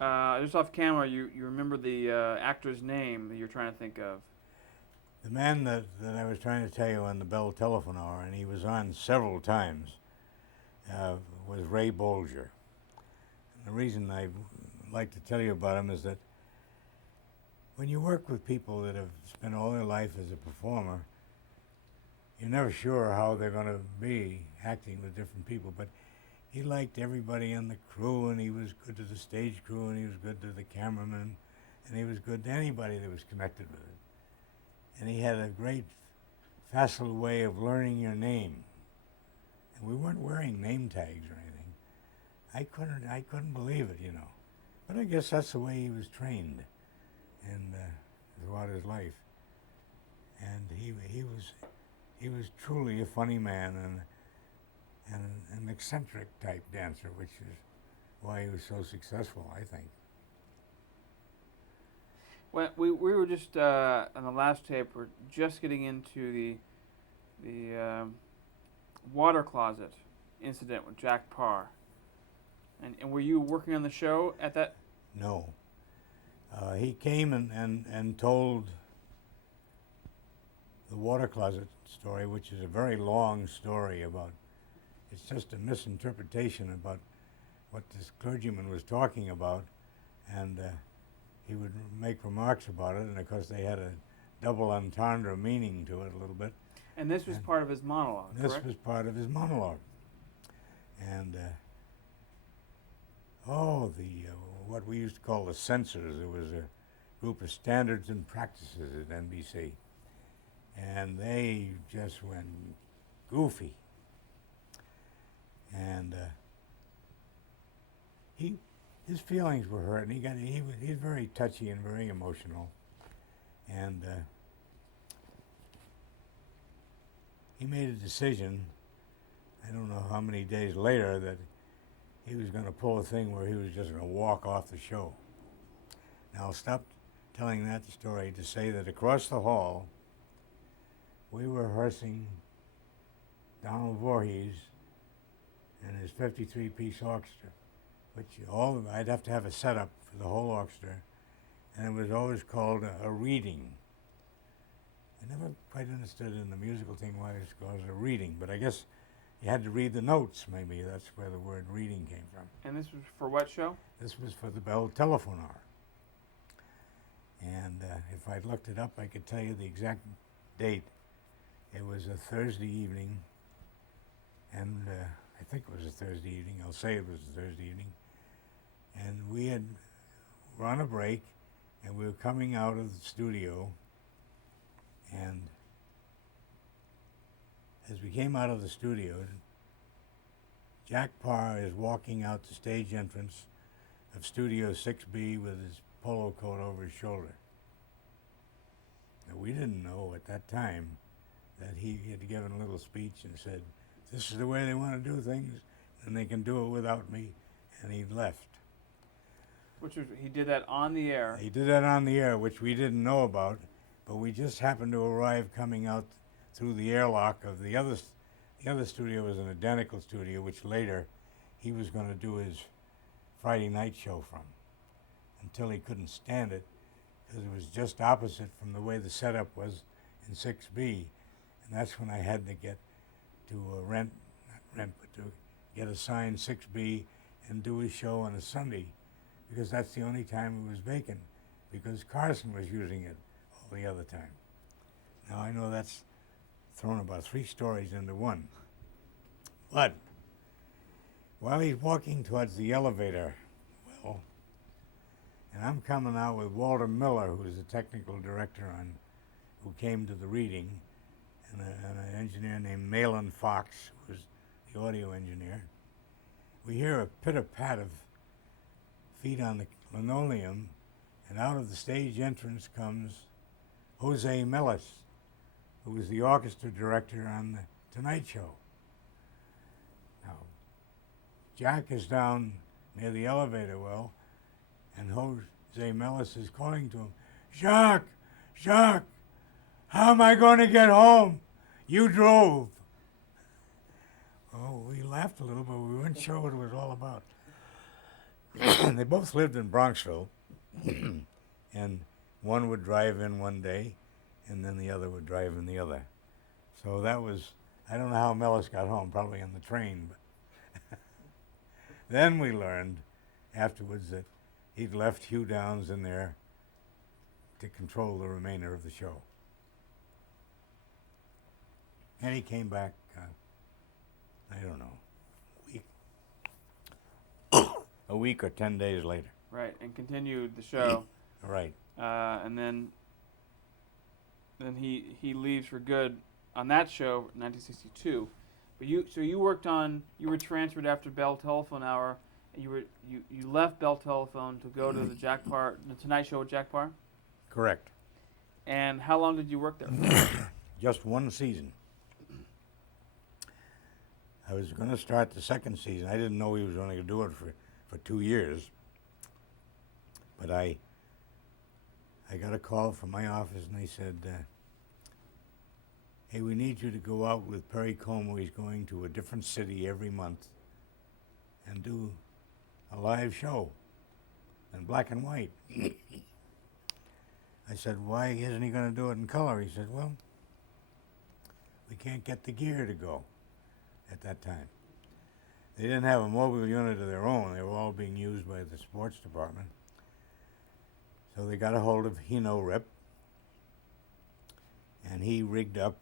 Just off camera, you remember the actor's name that you're trying to think of. The man that I was trying to tell you on the Bell Telephone Hour, and he was on several times, was Ray Bolger. And the reason I like to tell you about him is that when you work with people that have spent all their life as a performer, you're never sure how they're going to be acting with different people. But he liked everybody on the crew, and he was good to the stage crew, and he was good to the cameraman, and he was good to anybody that was connected with it. And he had a great, facile way of learning your name. And we weren't wearing name tags or anything. I couldn't believe it, you know. But I guess that's the way he was trained, and throughout his life. And he was truly a funny man and an eccentric type dancer, which is why he was so successful, I think. Well, we were just on the last tape. We're just getting into the water closet incident with Jack Parr. And were you working on the show at that? No. He came and told the water closet story, which is a very long story about, it's just a misinterpretation about what this clergyman was talking about, and he would make remarks about it, and of course they had a double entendre meaning to it a little bit. And this was part of his monologue, This correct? was part of his monologue. And what we used to call the censors. There was a group of standards and practices at NBC, and they just went goofy. And his feelings were hurt, and he's very touchy and very emotional, and he made a decision. I don't know how many days later that he was going to pull a thing where he was just going to walk off the show. Now I'll stop telling that story to say that across the hall we were rehearsing Donald Voorhees and his 53-piece orchestra, which I'd have to have a setup for the whole orchestra, and it was always called a reading. I never quite understood in the musical thing why it's called a reading, but I guess you had to read the notes, maybe that's where the word reading came from. And this was for what show? This was for the Bell Telephone Hour. And if I'd looked it up, I could tell you the exact date. It was a Thursday evening, and I think it was a Thursday evening. I'll say it was a Thursday evening. And we were on a break, and we were coming out of the studio, and as we came out of the studio, Jack Parr is walking out the stage entrance of Studio 6B with his polo coat over his shoulder. Now, we didn't know at that time that he had given a little speech and said, "This is the way they want to do things, and they can do it without me," and he left. He did that on the air. He did that on the air, which we didn't know about, but we just happened to arrive coming out through the airlock of the other studio. Was an identical studio, which later he was going to do his Friday night show from, until he couldn't stand it, because it was just opposite from the way the setup was in 6B, and that's when I had to get to get assigned 6B and do his show on a Sunday, because that's the only time it was vacant, because Carson was using it all the other time. Now I know that's thrown about 3 stories into one. But while he's walking towards the elevator, and I'm coming out with Walter Miller, who was the technical director who came to the reading, and an engineer named Malin Fox, who was the audio engineer. We hear a pitter-pat of feet on the linoleum, and out of the stage entrance comes Jose Melis, who was the orchestra director on the Tonight Show. Now, Jack is down near the elevator well, and Jose Melis is calling to him, "Jacques, Jacques, how am I going to get home? You drove." Oh, we laughed a little, but we weren't sure what it was all about. And they both lived in Bronxville, and one would drive in one day, and then the other would drive in the other. So that was, I don't know how Mellis got home, probably on the train. But then we learned afterwards that he'd left Hugh Downs in there to control the remainder of the show. And he came back, I don't know, a week or 10 days later. Right, and continued the show. Right. And then he leaves for good on that show in 1962. But you were transferred after Bell Telephone Hour, and you left Bell Telephone to go to the Tonight Show with Jack Parr? Correct. And how long did you work there? Just one season. I was going to start the second season. I didn't know he was only going to do it for 2 years. But I got a call from my office, and they said, hey, we need you to go out with Perry Como. He's going to a different city every month and do a live show in black and white. I said, why isn't he going to do it in color? He said, well, we can't get the gear to go at that time. They didn't have a mobile unit of their own. They were all being used by the sports department. So they got a hold of Hino Rip, and he rigged up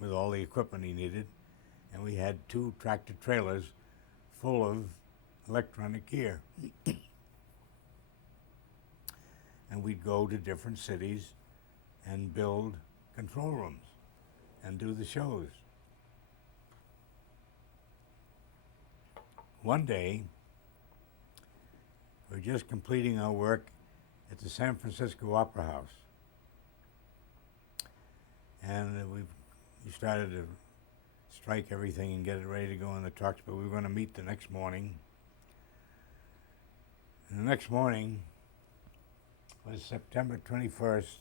with all the equipment he needed, and we had 2 tractor trailers full of electronic gear. And we'd go to different cities and build control rooms and do the shows. One day, we were just completing our work at the San Francisco Opera House. And we started to strike everything and get it ready to go in the trucks, but we were going to meet the next morning. And the next morning was September 21st,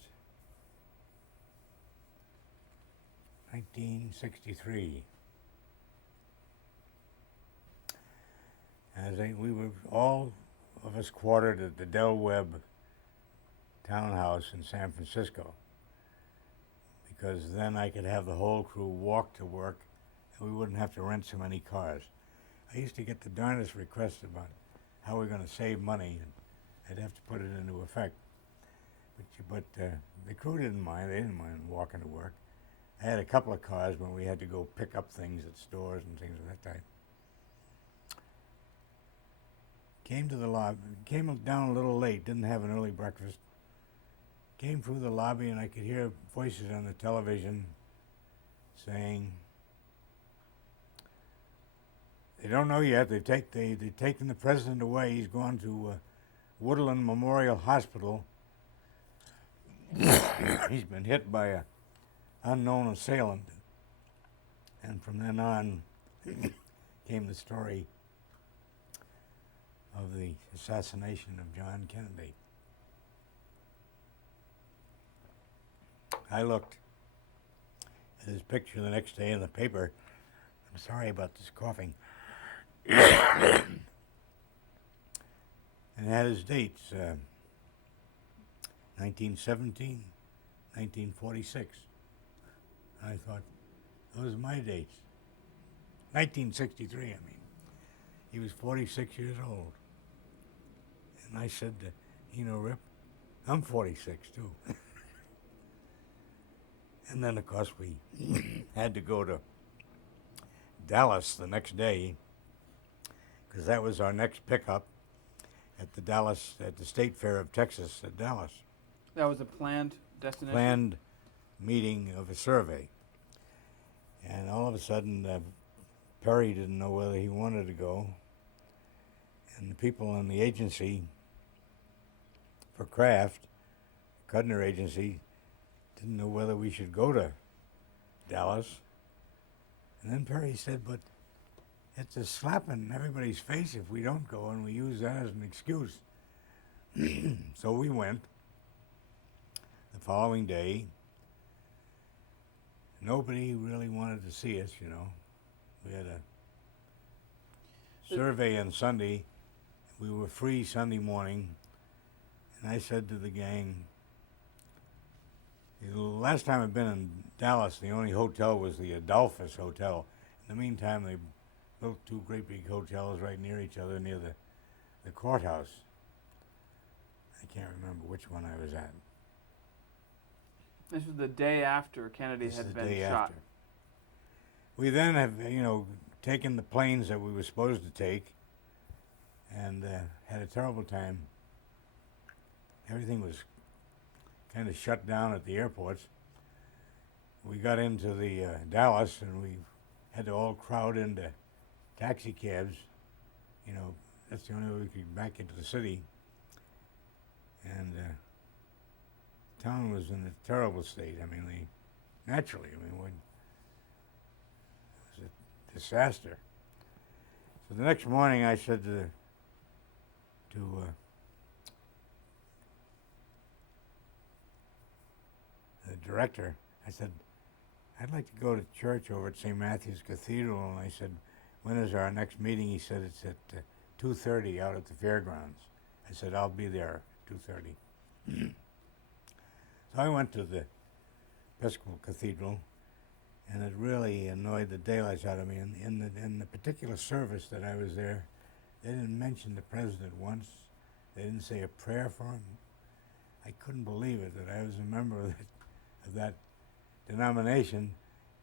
1963. We were all of us quartered at the Del Webb townhouse in San Francisco, because then I could have the whole crew walk to work and we wouldn't have to rent so many cars. I used to get the darndest requests about how we're going to save money, and I'd have to put it into effect. But the crew didn't mind. They didn't mind walking to work. I had a couple of cars when we had to go pick up things at stores and things of that type. Came to the lobby, came down a little late, didn't have an early breakfast. Came through the lobby and I could hear voices on the television saying, they don't know yet, they've taken the president away, he's gone to Woodland Memorial Hospital. He's been hit by an unknown assailant. And from then on came the story of the assassination of John Kennedy. I looked at his picture the next day in the paper. I'm sorry about this coughing. And it had his dates, 1917, 1946. I thought, those are my dates. 1963, I mean. He was 46 years old. And I said to Rip, I'm 46 too. And then, of course, we had to go to Dallas the next day, because that was our next pickup at the State Fair of Texas at Dallas. That was a planned destination? Planned meeting of a survey. And all of a sudden, Perry didn't know whether he wanted to go. And the people in the agency for Kraft, Cudner Agency, didn't know whether we should go to Dallas. And then Perry said, but it's a slap in everybody's face if we don't go, and we use that as an excuse. So we went. The following day, nobody really wanted to see us, We had a survey on Sunday. we were free Sunday morning, and I said to the gang, the last time I'd been in Dallas, the only hotel was the Adolphus Hotel. In the meantime, they built two great big hotels right near each other near the courthouse. I can't remember which one I was at. This was the day after Kennedy This is had the been day shot. after. We then have, taken the planes that we were supposed to take and had a terrible time. Everything was kind of shut down at the airports. We got into the Dallas, and we had to all crowd into taxi cabs. That's the only way we could get back into the city. And town was in a terrible state. I mean, naturally, it was a disaster. So the next morning, I said to the director, I said, I'd like to go to church over at St. Matthew's Cathedral. And I said, when is our next meeting? He said, it's at 2:30 out at the fairgrounds. I said, I'll be there at 2:30. So I went to the Episcopal Cathedral, and it really annoyed the daylights out of me. In the particular service that I was there, they didn't mention the president once. They didn't say a prayer for him. I couldn't believe it, that I was a member of that denomination,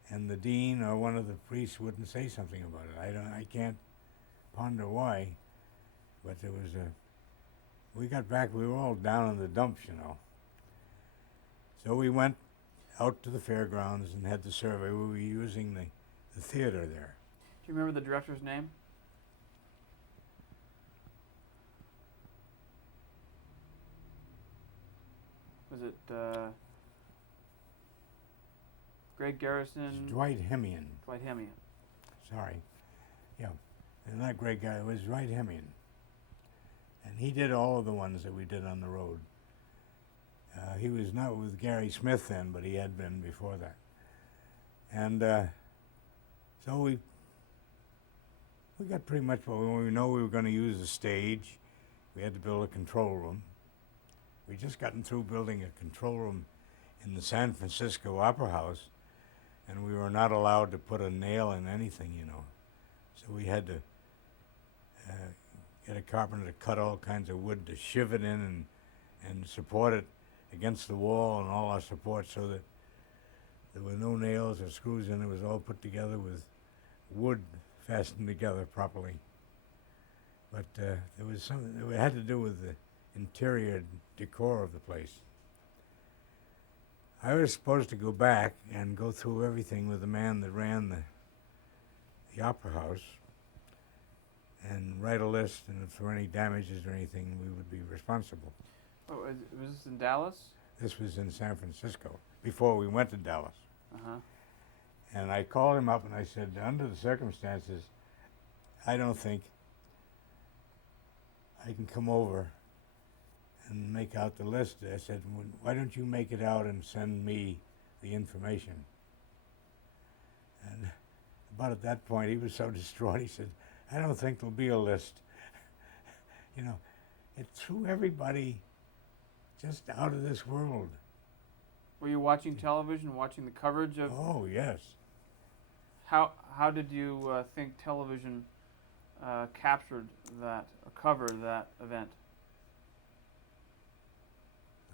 and the dean or one of the priests wouldn't say something about it. I can't ponder why, but there was we got back, we were all down in the dumps, So we went out to the fairgrounds and had the survey. We were using the theater there. Do you remember the director's name? Was it Greg Garrison? Dwight Hemian. Dwight Hemian. Sorry. Yeah. And not Greg Guy, it was Dwight Hemian. And he did all of the ones that we did on the road. He was not with Gary Smith then, but he had been before that. And so we got pretty much what we know. We were going to use the stage. We had to build a control room. We just gotten through building a control room in the San Francisco Opera House, and we were not allowed to put a nail in anything, So we had to get a carpenter to cut all kinds of wood to shiv it in and support it against the wall and all our support, so that there were no nails or screws in it. It was all put together with wood fastened together properly. But there was something that had to do with the interior decor of the place. I was supposed to go back and go through everything with the man that ran the Opera House and write a list, and if there were any damages or anything, we would be responsible. Oh, was this in Dallas? This was in San Francisco, before we went to Dallas. Uh-huh. And I called him up and I said, under the circumstances, I don't think I can come over and make out the list. I said, why don't you make it out and send me the information? And about at that point, he was so distraught, he said, I don't think there'll be a list. It threw everybody just out of this world. Were you watching television, watching the coverage of? Oh, yes. How did you think television captured that, or covered that event?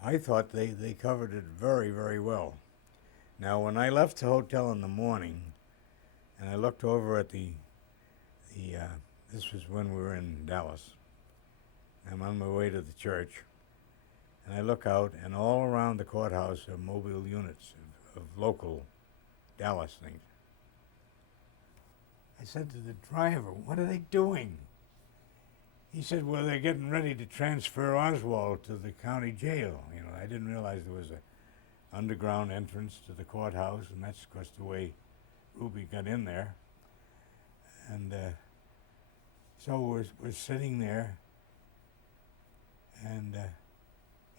I thought they covered it very, very well. Now, when I left the hotel in the morning, and I looked over at this was when we were in Dallas. I'm on my way to the church, and I look out, and all around the courthouse are mobile units of local Dallas things. I said to the driver, what are they doing? He said, well, they're getting ready to transfer Oswald to the county jail. I didn't realize there was an underground entrance to the courthouse, and that's, of course, the way Ruby got in there. And so we're sitting there, and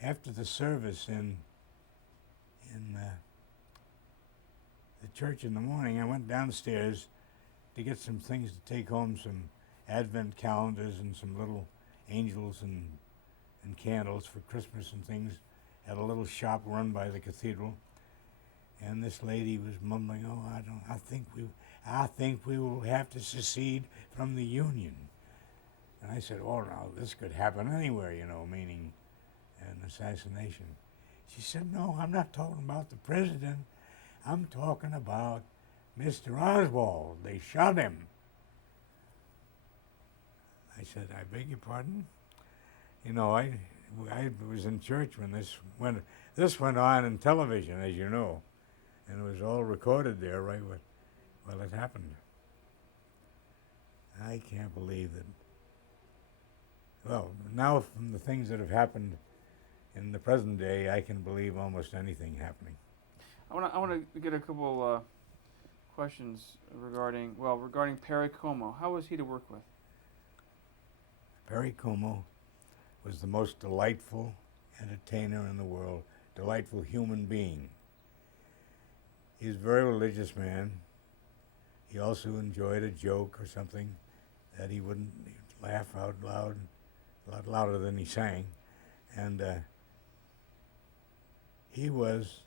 after the service in the church in the morning, I went downstairs to get some things to take home, some Advent calendars and some little angels and candles for Christmas and things. Had a little shop run by the cathedral, and this lady was mumbling, "Oh, I think we will have to secede from the Union." And I said, "Oh, now this could happen anywhere, you know," meaning an assassination. She said, "No, I'm not talking about the president. I'm talking about Mr. Oswald. They shot him." I said, "I beg your pardon?" You know, I was in church when this went on in television, as you know, and it was all recorded there right while it happened. I can't believe that. Well, now from the things that have happened in the present day, I can believe almost anything happening. I want to get a couple questions regarding Perry Como. How was he to work with? Perry Como was the most delightful entertainer in the world, delightful human being. He was a very religious man. He also enjoyed a joke or something that he wouldn't laugh out loud, a lot louder than he sang. And he was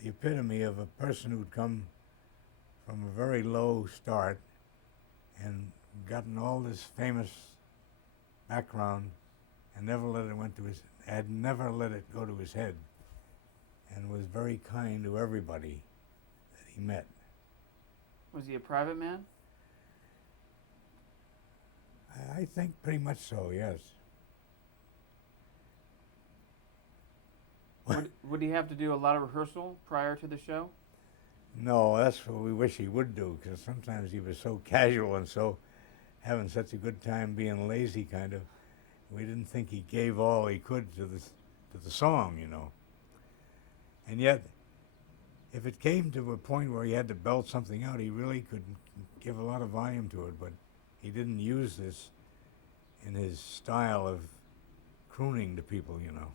the epitome of a person who'd come from a very low start and gotten all this famous background and never let it go to his head, and was very kind to everybody that he met. Was he a private man? I think pretty much so, yes. Would he have to do a lot of rehearsal prior to the show? No, that's what we wish he would do, because sometimes he was so casual and so having such a good time being lazy, kind of. We didn't think he gave all he could to the song, you know. And yet, if it came to a point where he had to belt something out, he really could give a lot of volume to it, but he didn't use this in his style of crooning to people, you know.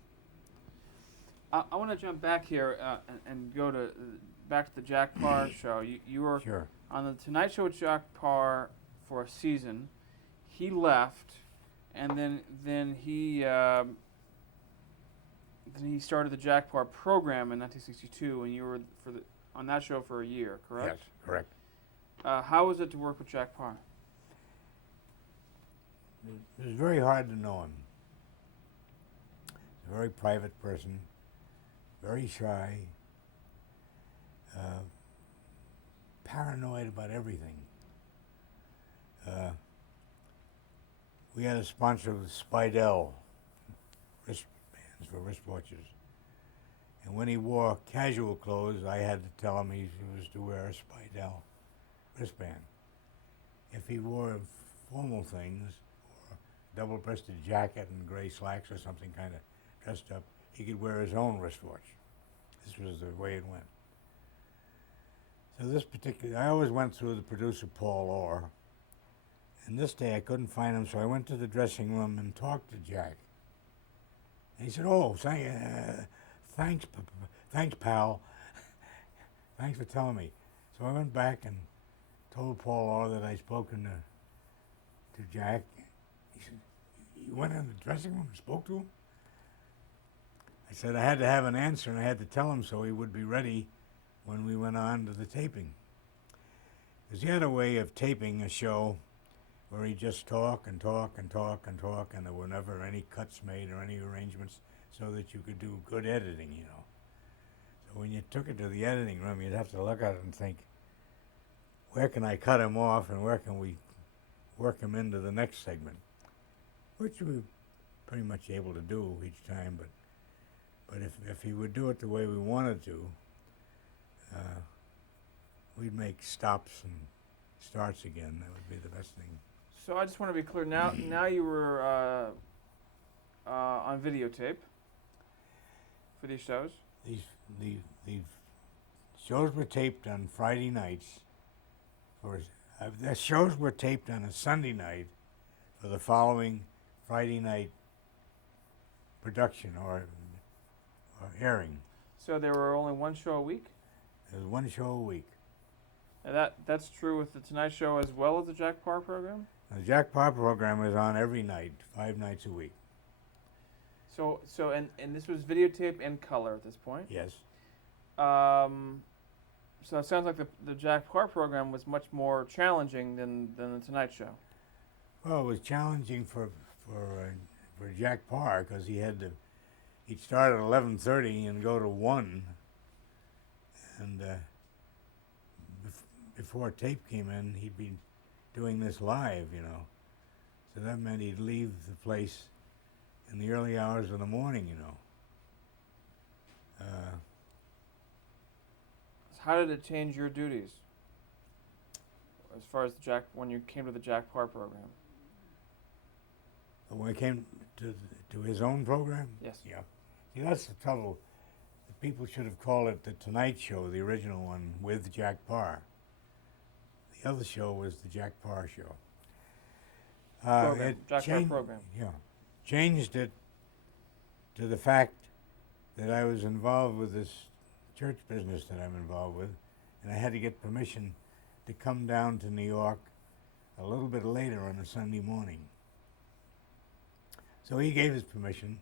I want to jump back here and go back to the Jack Parr show. You were Sure. on the Tonight Show with Jack Parr for a season. He left, and then he started the Jack Parr program in 1962, and you were on that show for a year, correct? Yes, correct. How was it to work with Jack Parr? It was very hard to know him. He's a very private person, very shy, paranoid about everything. We had a sponsor with Spidell wristbands for wristwatches. And when he wore casual clothes, I had to tell him he was to wear a Spidell wristband. If he wore formal things, or a double-breasted jacket and gray slacks or something kind of dressed up, he could wear his own wristwatch. This was the way it went. So I always went through the producer, Paul Orr, and this day I couldn't find him, so I went to the dressing room and talked to Jack. And he said, "Oh, thanks, pal. Thanks for telling me." So I went back and told Paul Orr that I'd spoken to Jack. He said, "You went in the dressing room and spoke to him?" I said I had to have an answer, and I had to tell him so he would be ready when we went on to the taping. Because he had a way of taping a show where he'd just talk and talk and talk and talk, and there were never any cuts made or any arrangements so that you could do good editing, you know. So when you took it to the editing room, you'd have to look at it and think, where can I cut him off and where can we work him into the next segment? Which we were pretty much able to do each time, but if he would do it the way we wanted to, we'd make stops and starts again. That would be the best thing. So I just want to be clear. Now you were on videotape for these shows. The shows were taped on Friday nights. The shows were taped on a Sunday night for the following Friday night production or airing. So there were only one show a week? There was one show a week. And that's true with the Tonight Show as well as the Jack Parr program? The Jack Parr program was on every night, 5 nights a week. And this was videotape and color at this point. Yes. So it sounds like the Jack Parr program was much more challenging than the Tonight Show. Well, it was challenging for Jack Parr because he'd start at 11:30 and go to 1, and before tape came in, he'd be doing this live, you know. So that meant he'd leave the place in the early hours of the morning, you know. How did it change your duties as far as when you came to the Jack Parr program? When it came to his own program? Yes. Yeah. See, that's the trouble. The people should have called it The Tonight Show, the original one, with Jack Parr. The other show was the Jack Parr Show. Jack Parr program. Yeah. Changed it to the fact that I was involved with this church business that I'm involved with, and I had to get permission to come down to New York a little bit later on a Sunday morning. So he gave his permission,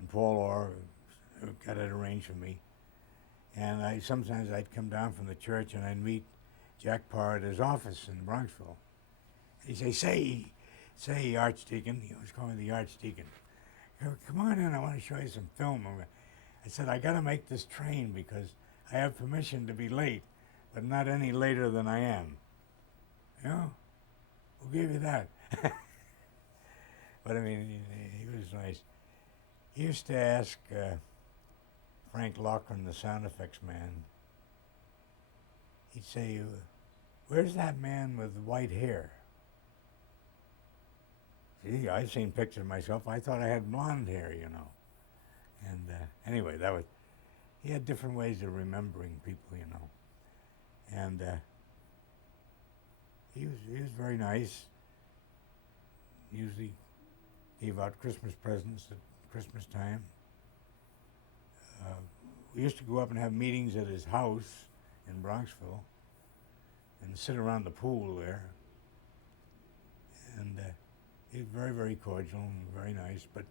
and Paul Orr got it arranged for me. And sometimes I'd come down from the church and I'd meet Jack Parr at his office in Bronxville. And he'd say, Archdeacon, he always called me the Archdeacon, come on in, I want to show you some film. I said, I got to make this train because I have permission to be late, but not any later than I am. You know? Who gave you that? But I mean, he was nice. He used to ask Frank Lochran, the sound effects man, he'd say, where's that man with white hair? See, I've seen pictures of myself. I thought I had blonde hair, you know. And anyway, he had different ways of remembering people, you know. And he was very nice. Usually gave out Christmas presents at Christmas time. We used to go up and have meetings at his house in Bronxville and sit around the pool there. And he was very, very cordial and very nice, but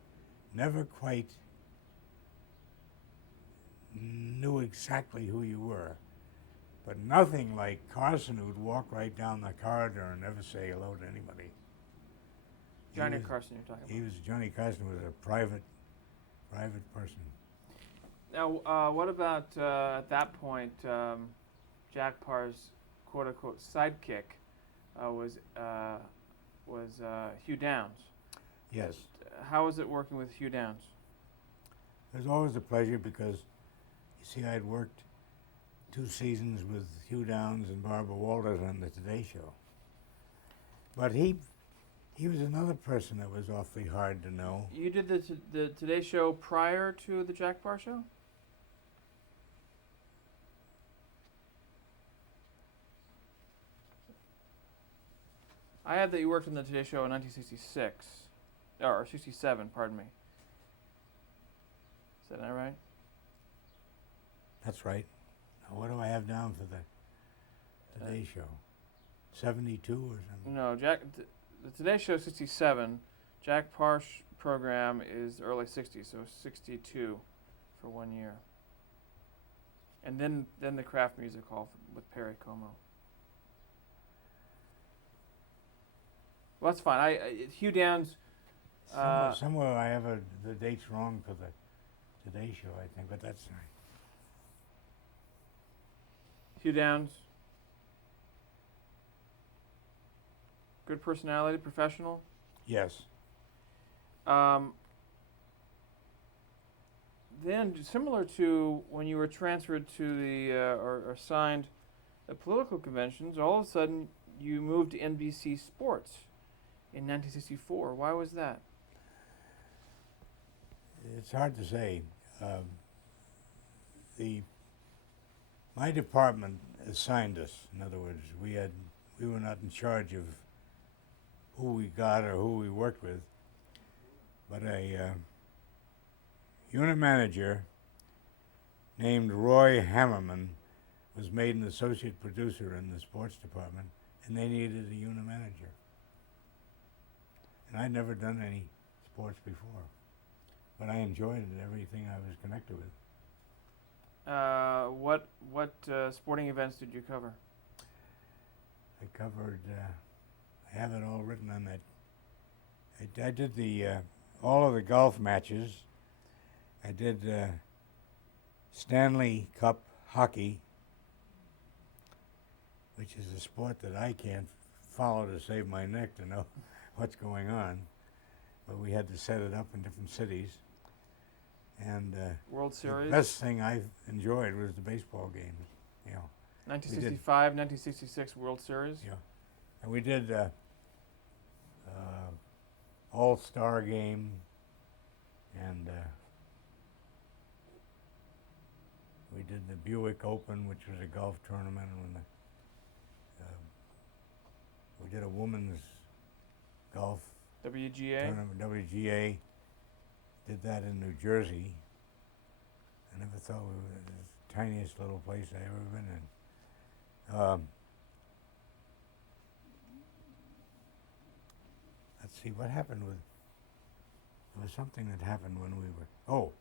never quite knew exactly who you were. But nothing like Carson, who'd walk right down the corridor and never say hello to anybody. Johnny Carson, you're talking about. Johnny Carson was a private person. Now, what about at that point, Jack Parr's quote-unquote sidekick was Hugh Downs? Yes. How was it working with Hugh Downs? It was always a pleasure because, you see, I'd worked 2 seasons with Hugh Downs and Barbara Walters on the Today Show. But he was another person that was awfully hard to know. You did the Today Show prior to the Jack Parr Show? I had that you worked on the Today Show in 1966, or 67, pardon me. Is that right? That's right. Now, what do I have down for the Today Show? 72 or something? No, the Today Show 67. Jack Parr's program is early 60s, so 62 for 1 year. And then the Kraft Music Hall with Perry Como. Well, that's fine. Hugh Downs. Somewhere I have the dates wrong for the Today Show, I think, but that's all right. Hugh Downs. Good personality, professional. Yes. Then, similar to when you were transferred to the or assigned the political conventions, all of a sudden you moved to NBC Sports in 1964. Why was that? It's hard to say. My department assigned us. In other words, we were not in charge of who we got or who we worked with, but a unit manager named Roy Hammerman was made an associate producer in the sports department, and they needed a unit manager. And I'd never done any sports before, but I enjoyed everything I was connected with. What sporting events did you cover? I covered. I have it all written on that. I did the all of the golf matches. I did Stanley Cup hockey, which is a sport that I can't follow to save my neck to know what's going on. But we had to set it up in different cities. And World the Series? best thing I enjoyed was the baseball games. You know, 1965, 1966 World Series? yeah. And we did All-Star game, and we did the Buick Open, which was a golf tournament. And we did a women's golf WGA? tournament, WGA. Did that in New Jersey. I never thought we were the tiniest little place I ever been in. Let's see what happened with. There was something that happened when we were. Oh,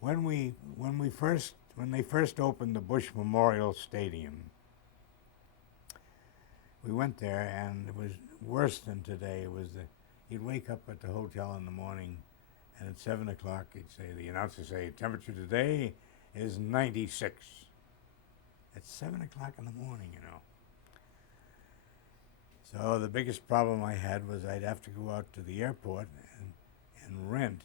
when they first opened the Bush Memorial Stadium, we went there, and it was worse than today. It was you'd wake up at the hotel in the morning, and at 7 o'clock, the announcer say, temperature today is 96. At 7 o'clock in the morning, you know. So the biggest problem I had was I'd have to go out to the airport and rent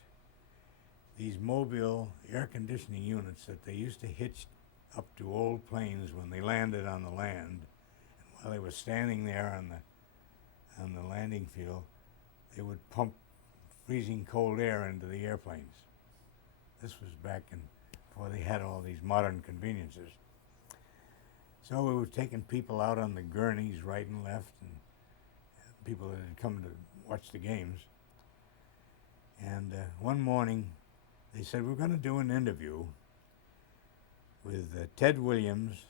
these mobile air conditioning units that they used to hitch up to old planes when they landed on the land. And while they were standing there on the landing field, they would pump freezing cold air into the airplanes. This was back before they had all these modern conveniences. So we were taking people out on the gurneys right and left, and people that had come to watch the games. And one morning, they said, we're going to do an interview with Ted Williams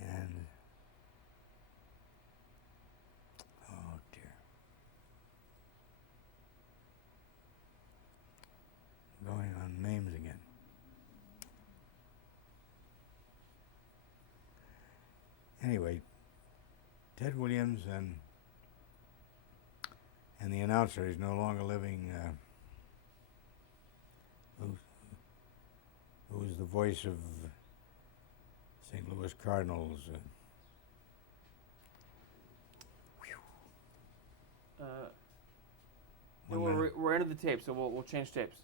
and, oh dear, going on names again. Anyway, Ted Williams and the announcer is no longer living, who was the voice of St. Louis Cardinals. We're into the tape, so we'll change tapes.